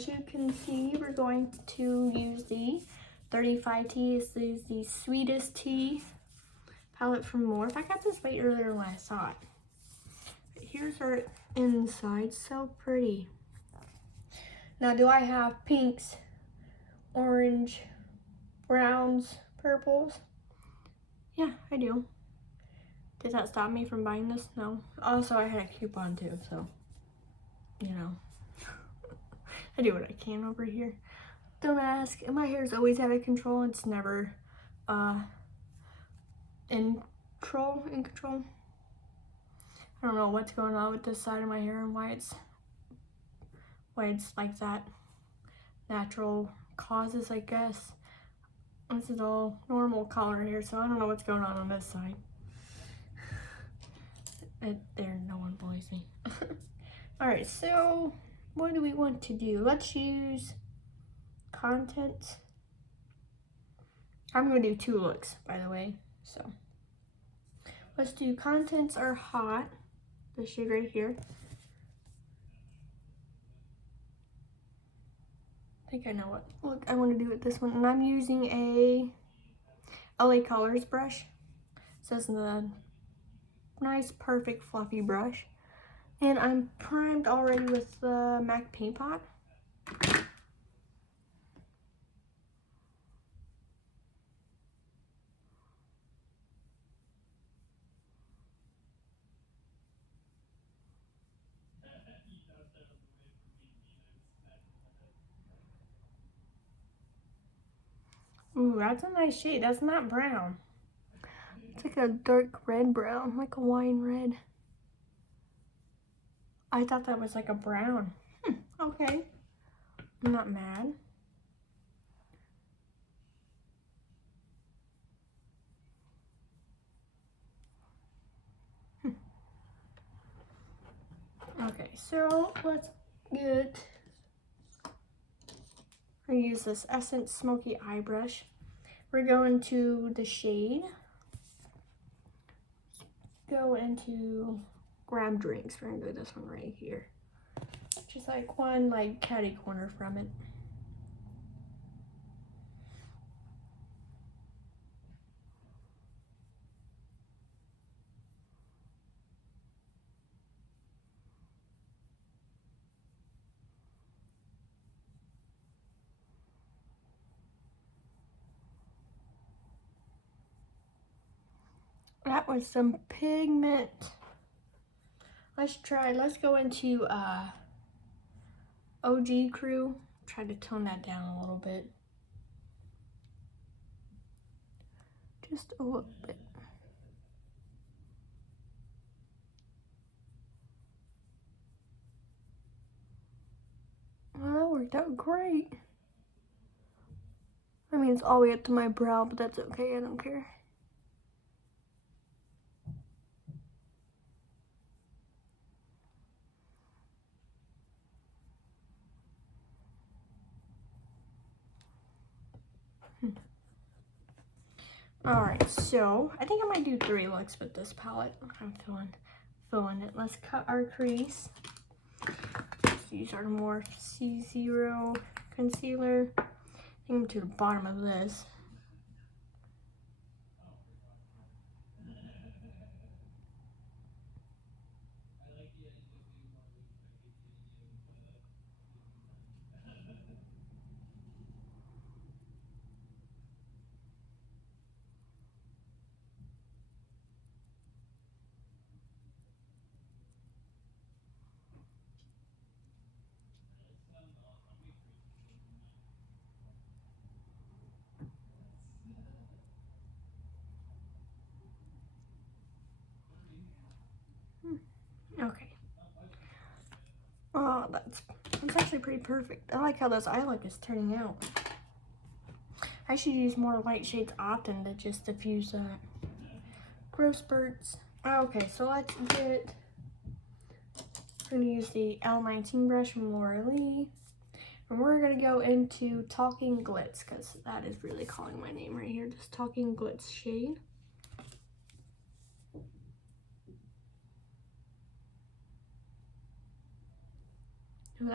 as you can see, we're going to use the 35T. This is the Sweetest Tea palette from Morphe. I got this way earlier when I saw it. But here's our inside, so pretty. Now, do I have pinks, orange, browns, purples? Yeah, I do. Did that stop me from buying this? No. Also, I had a coupon too, so, you know. I do what I can over here. Don't ask. My hair's always out of control. It's never in control. I don't know what's going on with this side of my hair and why it's like that. Natural causes, I guess. This is all normal color here, so I don't know what's going on this side. There, no one believes me. Alright, so what do we want to do? Let's use content. I'm going to do 2 looks, by the way. So let's do Contents Are Hot. The shade right here. I think I know what look I want to do with this one. And I'm using a LA Colors brush. It says the nice, perfect, fluffy brush. And I'm primed already with the MAC Paint Pot. Ooh, that's a nice shade. That's not brown. It's like a dark red brown, like a wine red. I thought that was like a brown. Okay. I'm not mad. Okay, so let's get... I use this Essence Smoky Eye Brush. We're going to the shade. Go into Grab Drinks. We're gonna do this one right here. Just like one like catty corner from it. That was some pigment. Let's go into OG Crew. Try to tone that down a little bit. Just a little bit. Well, that worked out great. I mean, it's all the way up to my brow, but that's okay. I don't care. Alright, so I think I might do 3 looks with this palette. I'm filling it. Let's cut our crease. Let's use our Morphe C0 concealer. I think to the bottom of this. Okay. Oh, that's actually pretty perfect. I like how this eye look is turning out. I should use more light shades often to just diffuse that. Growth spurts. Okay, so let's get... We're going to use the L19 brush from Laura Lee. And we're going to go into Talking Glitz, because that is really calling my name right here. Just Talking Glitz shade. Ooh,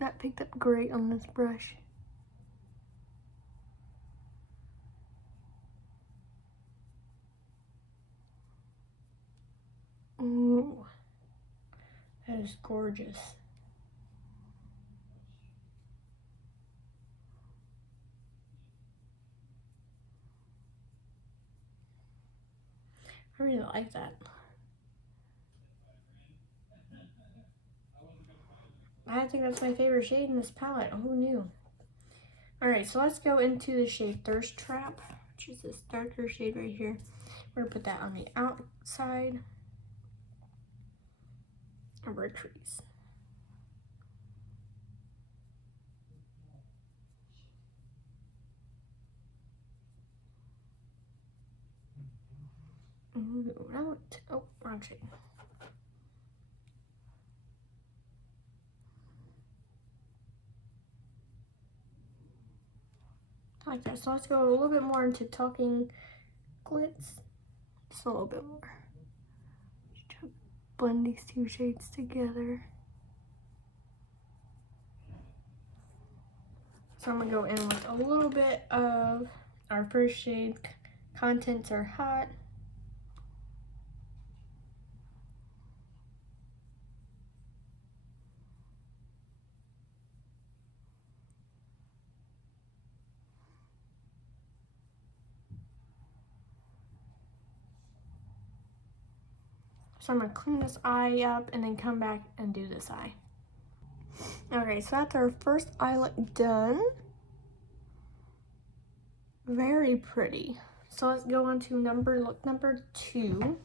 that picked up great on this brush. Ooh, that is gorgeous. I really like that. I think that's my favorite shade in this palette. Who knew? Alright, so let's go into the shade Thirst Trap, which is this darker shade right here. We're gonna put that on the outside of our crease. Ooh, oh, wrong shade. Like that. So let's go a little bit more into Talking Glitz. Just a little bit more. Just try to blend these two shades together. So I'm gonna go in with a little bit of our first shade, Contents Are Hot. So I'm gonna clean this eye up and then come back and do this eye. Okay, so that's our first eyelet done. Very pretty. So let's go on to look number 2.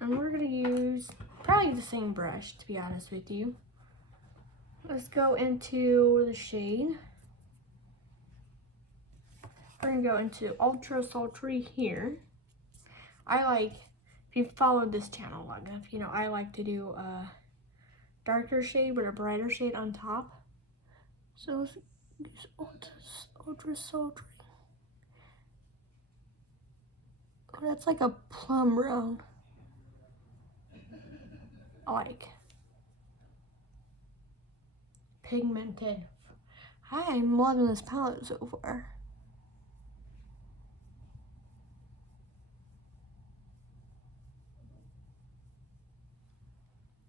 And we're gonna use probably the same brush, to be honest with you. Let's go into the shade. We're gonna go into Ultra Sultry here. If you followed this channel long enough, you know I like to do a darker shade with a brighter shade on top. So let's use Ultra Sultry. Oh, that's like a plum brown. I like. Pigmented. I'm loving this palette so far.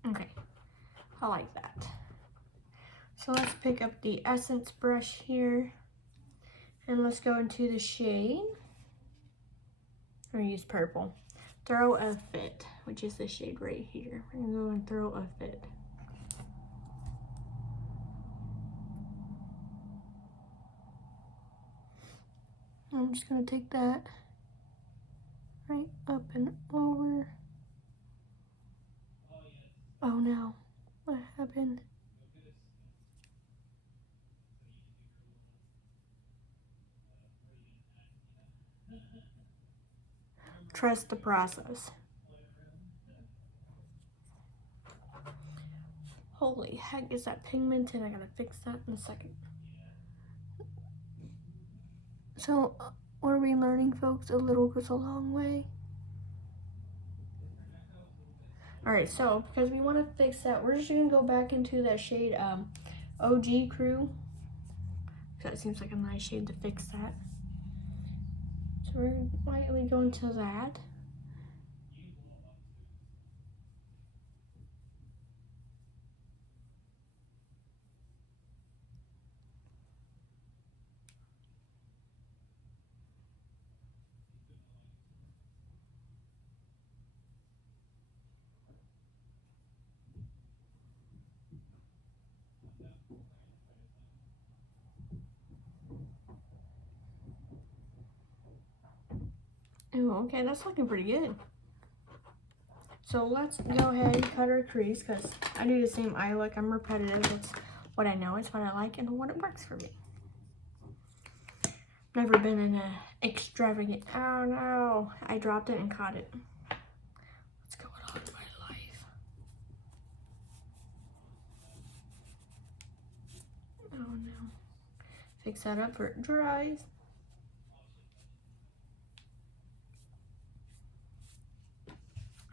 Okay, I like that. So let's pick up the Essence brush here and let's go into the shade. I'm gonna use purple. Throw a Fit, which is the shade right here. We're gonna go and throw a fit. I'm just gonna take that right up and over. Oh no, what happened? Trust the process. Holy heck, is that pigmented? I gotta fix that in a second. So, what are we learning, folks? A little goes a long way. Alright, so because we want to fix that, we're just gonna go back into that shade OG Crew. That seems like a nice shade to fix that. So we're gonna lightly go into that. Ooh, okay, that's looking pretty good. So let's go ahead and cut our crease because I do the same eye look. I'm repetitive. It's what I know. It's what I like and what it works for me. Never been in a extravagant. Oh no! I dropped it and caught it. What's going on in my life? Oh no! Fix that up for it dries.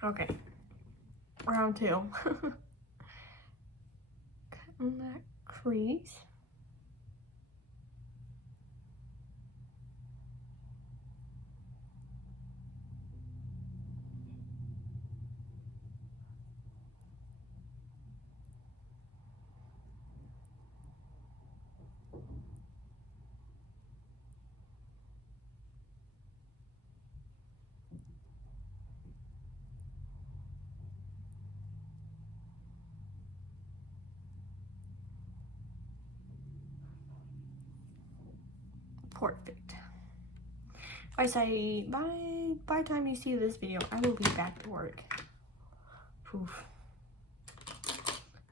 Okay, round 2. on that crease. Perfect. I say by the time you see this video, I will be back to work. Poof.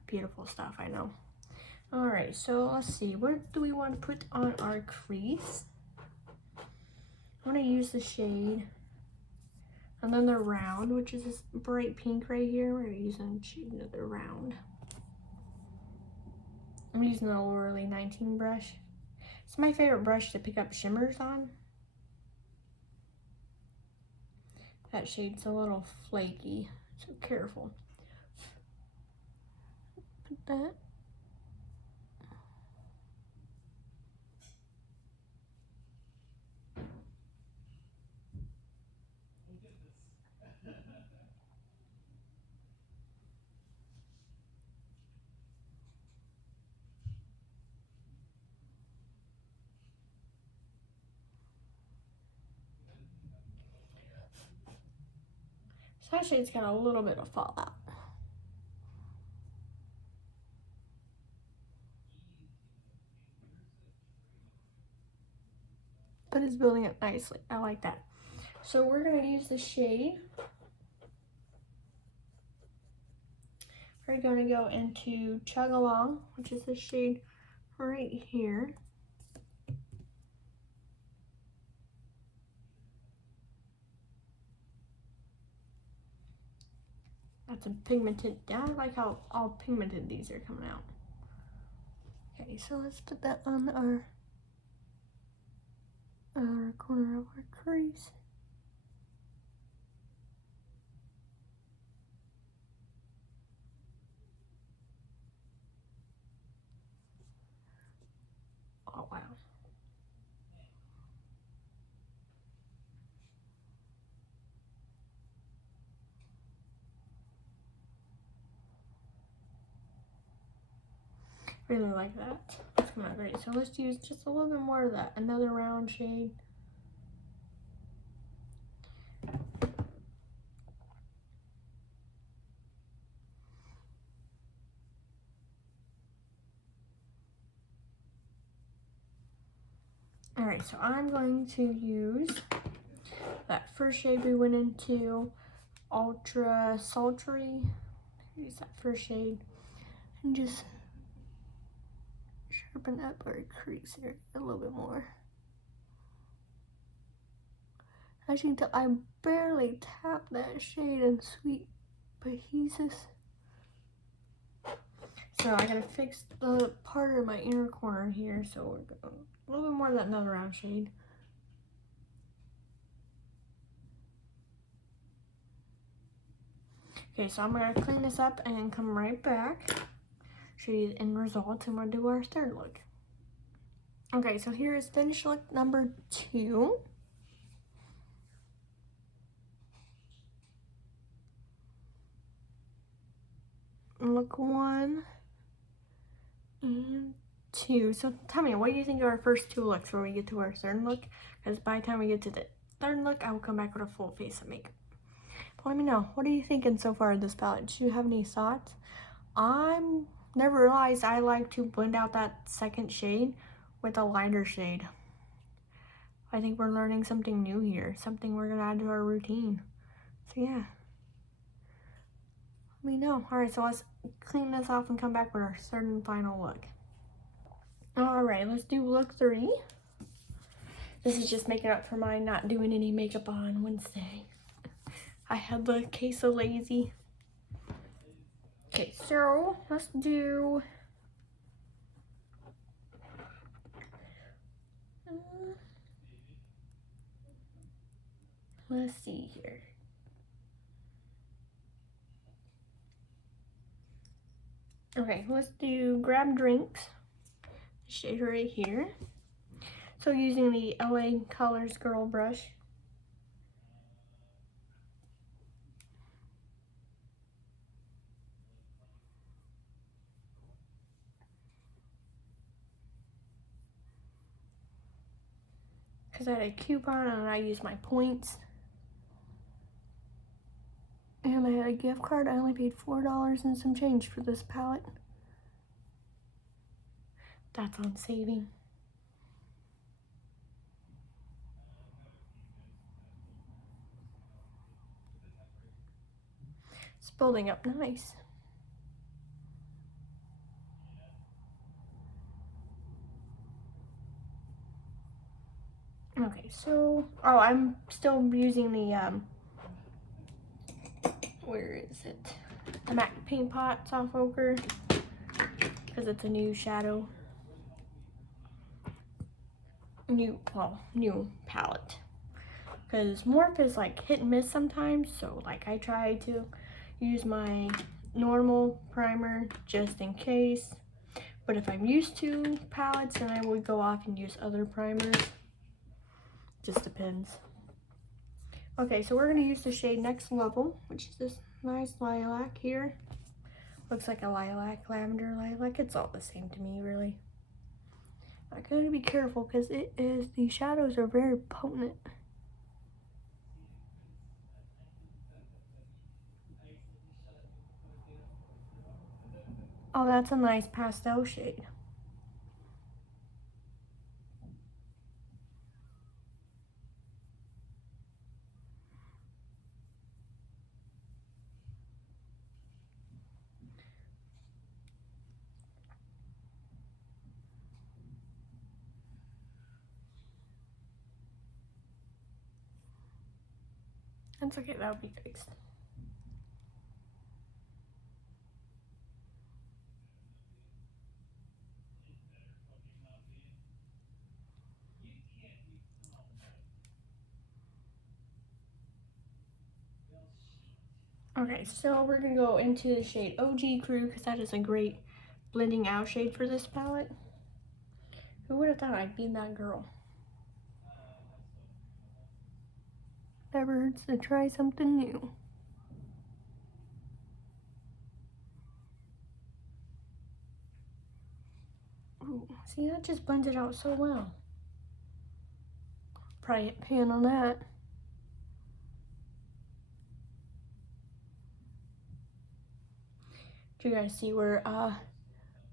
Beautiful stuff, I know. All right, so let's see. What do we want to put on our crease? I want to use the shade, and then the round, which is this bright pink right here. We're using shade another round. I'm using the Lorelei 19 brush. It's my favorite brush to pick up shimmers on. That shade's a little flaky, so careful. Put that. So that shade's got a little bit of fallout. But it's building up nicely. I like that. So we're gonna use the shade. We're gonna go into Chug Along, which is the shade right here. That's a pigmented, I like how all pigmented these are coming out. Okay, so let's put that on our corner of our crease. Oh, wow. Really like that. It's coming out great. So let's use just a little bit more of that. Another round shade. All right, so I'm going to use that first shade we went into, Ultra Sultry. Use that first shade and just sharpen up our crease here a little bit more. As you can tell, I barely tap that shade in Sweet Pahesis. So I gotta fix the part of my inner corner here, so we're going a little bit more of that another round shade. Okay, so I'm gonna clean this up and come right back, show you the end result, and we'll do our third look. Okay, so here is finished look number 2. Look 1 and 2. So tell me, what do you think of our first 2 looks before we get to our third look? Because by the time we get to the third look, I will come back with a full face of makeup. But let me know, what are you thinking so far of this palette? Do you have any thoughts? I never realized I like to blend out that second shade with a lighter shade. I think we're learning something new here, something we're gonna add to our routine. So yeah, let me know. All right, so let's clean this off and come back with our third and final look. All right, let's do look 3. This is just making up for my not doing any makeup on Wednesday. I had the queso lazy. Okay, so let's do let's see here. Okay, let's do Grab Drinks. Shade right here. So using the LA Colors Girl brush. Because I had a coupon and I used my points. And I had a gift card. I only paid $4 and some change for this palette. That's on saving. It's building up nice. Okay, so, oh, I'm still using the, where is it? The MAC Paint Pot Soft Ochre, because it's a new shadow. New palette. Because Morphe is like hit and miss sometimes, so like I try to use my normal primer just in case. But if I'm used to palettes, then I would go off and use other primers. Just depends. Okay, so we're gonna use the shade Next Level, which is this nice lilac here. Looks like a lilac, lavender lilac. It's all the same to me, really. I gotta be careful because the shadows are very potent. Oh, that's a nice pastel shade. That's okay, that'll be fixed. Okay, so we're gonna go into the shade OG Crew because that is a great blending out shade for this palette. Who would have thought I'd be that girl? Never hurts to try something new. Ooh, see, that just blends it out so well. Probably hit pan on that. Do you guys see where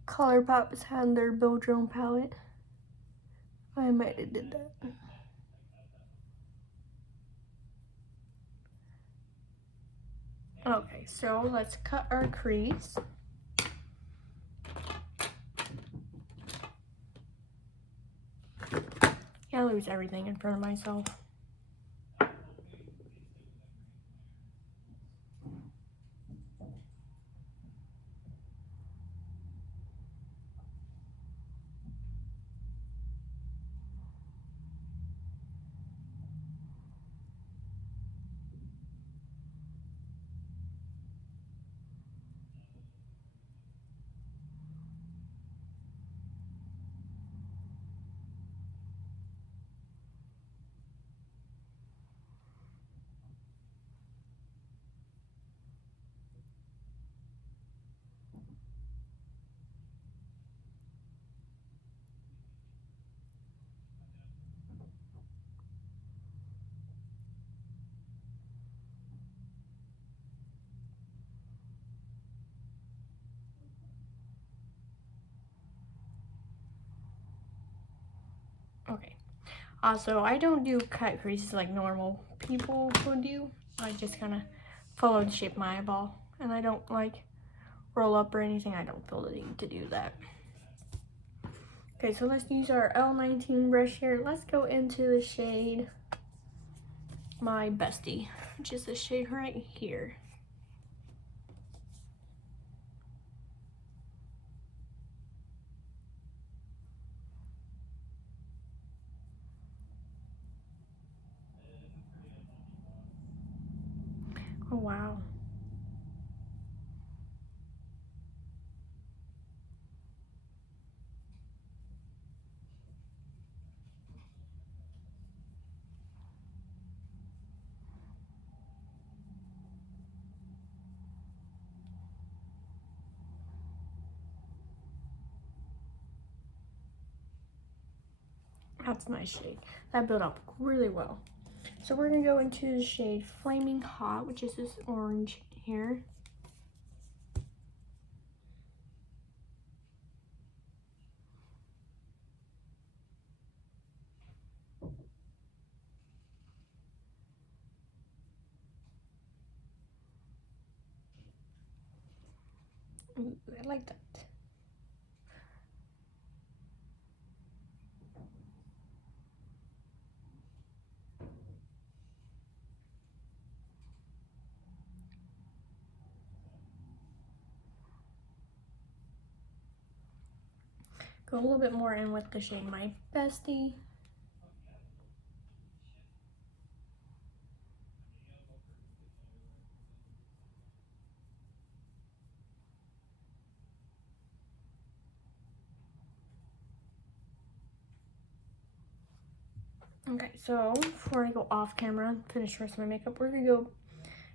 ColourPop's had their build your own palette? I might have did that. Okay, so let's cut our crease. I lose everything in front of myself. Okay. Also, I don't do cut creases like normal people would do. I just kind of follow the shape of my eyeball. And I don't like roll up or anything. I don't feel the need to do that. Okay, so let's use our L19 brush here. Let's go into the shade My Bestie, which is the shade right here. Oh, wow. That's a nice shade. That built up really well. So we're gonna go into the shade Flaming Hot, which is this orange here. Ooh, I like that. Go a little bit more in with the shade My Bestie. Okay, so before I go off camera and finish the rest of my makeup, we're gonna go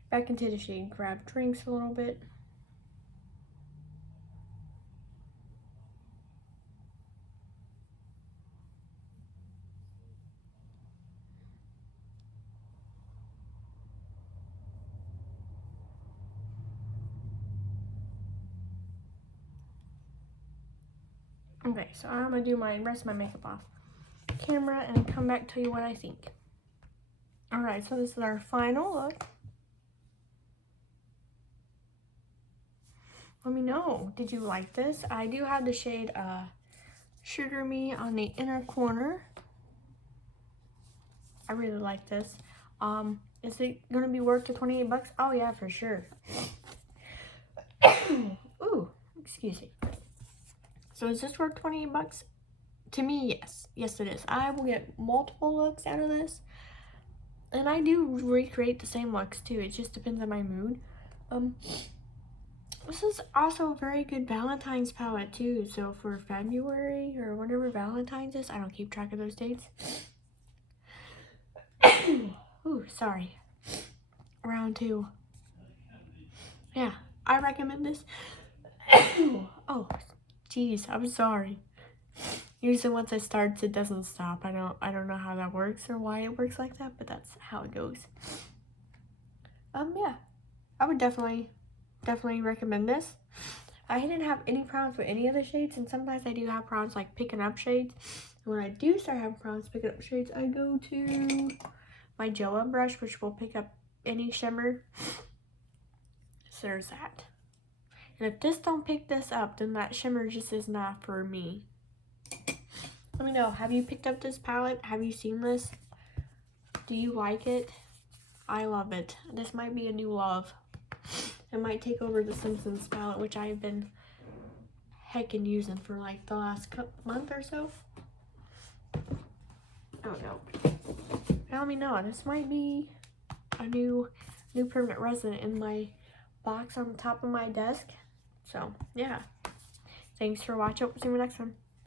back into the shade Grab Drinks a little bit. Okay, so I'm gonna do my rest of my makeup off camera and come back to tell you what I think. Alright, so this is our final look. Let me know, did you like this? I do have the shade Sugar Me on the inner corner. I really like this. Is it gonna be worth the 28 bucks? Oh yeah, for sure. Ooh, excuse me. So is this worth 28 bucks? To me, yes. Yes, it is. I will get multiple looks out of this. And I do recreate the same looks too. It just depends on my mood. This is also a very good Valentine's palette too. So for February or whatever Valentine's is, I don't keep track of those dates. Ooh, sorry. Round 2. Yeah, I recommend this. Oh, geez, I'm sorry. Usually once it starts, it doesn't stop. I don't know how that works or why it works like that, but that's how it goes. Yeah, I would definitely recommend this. I didn't have any problems with any of the shades, and sometimes I do have problems like picking up shades. And when I do start having problems picking up shades, I go to my gel up brush, which will pick up any shimmer. So there's that. And if this don't pick this up, then that shimmer just is not for me. Let me know, have you picked up this palette? Have you seen this? Do you like it? I love it. This might be a new love. It might take over the Simpsons palette, which I've been heckin' using for like the last month or so. Oh no. Now let me know, this might be a new permanent resident in my box on the top of my desk. So yeah. Thanks for watching. See you next one.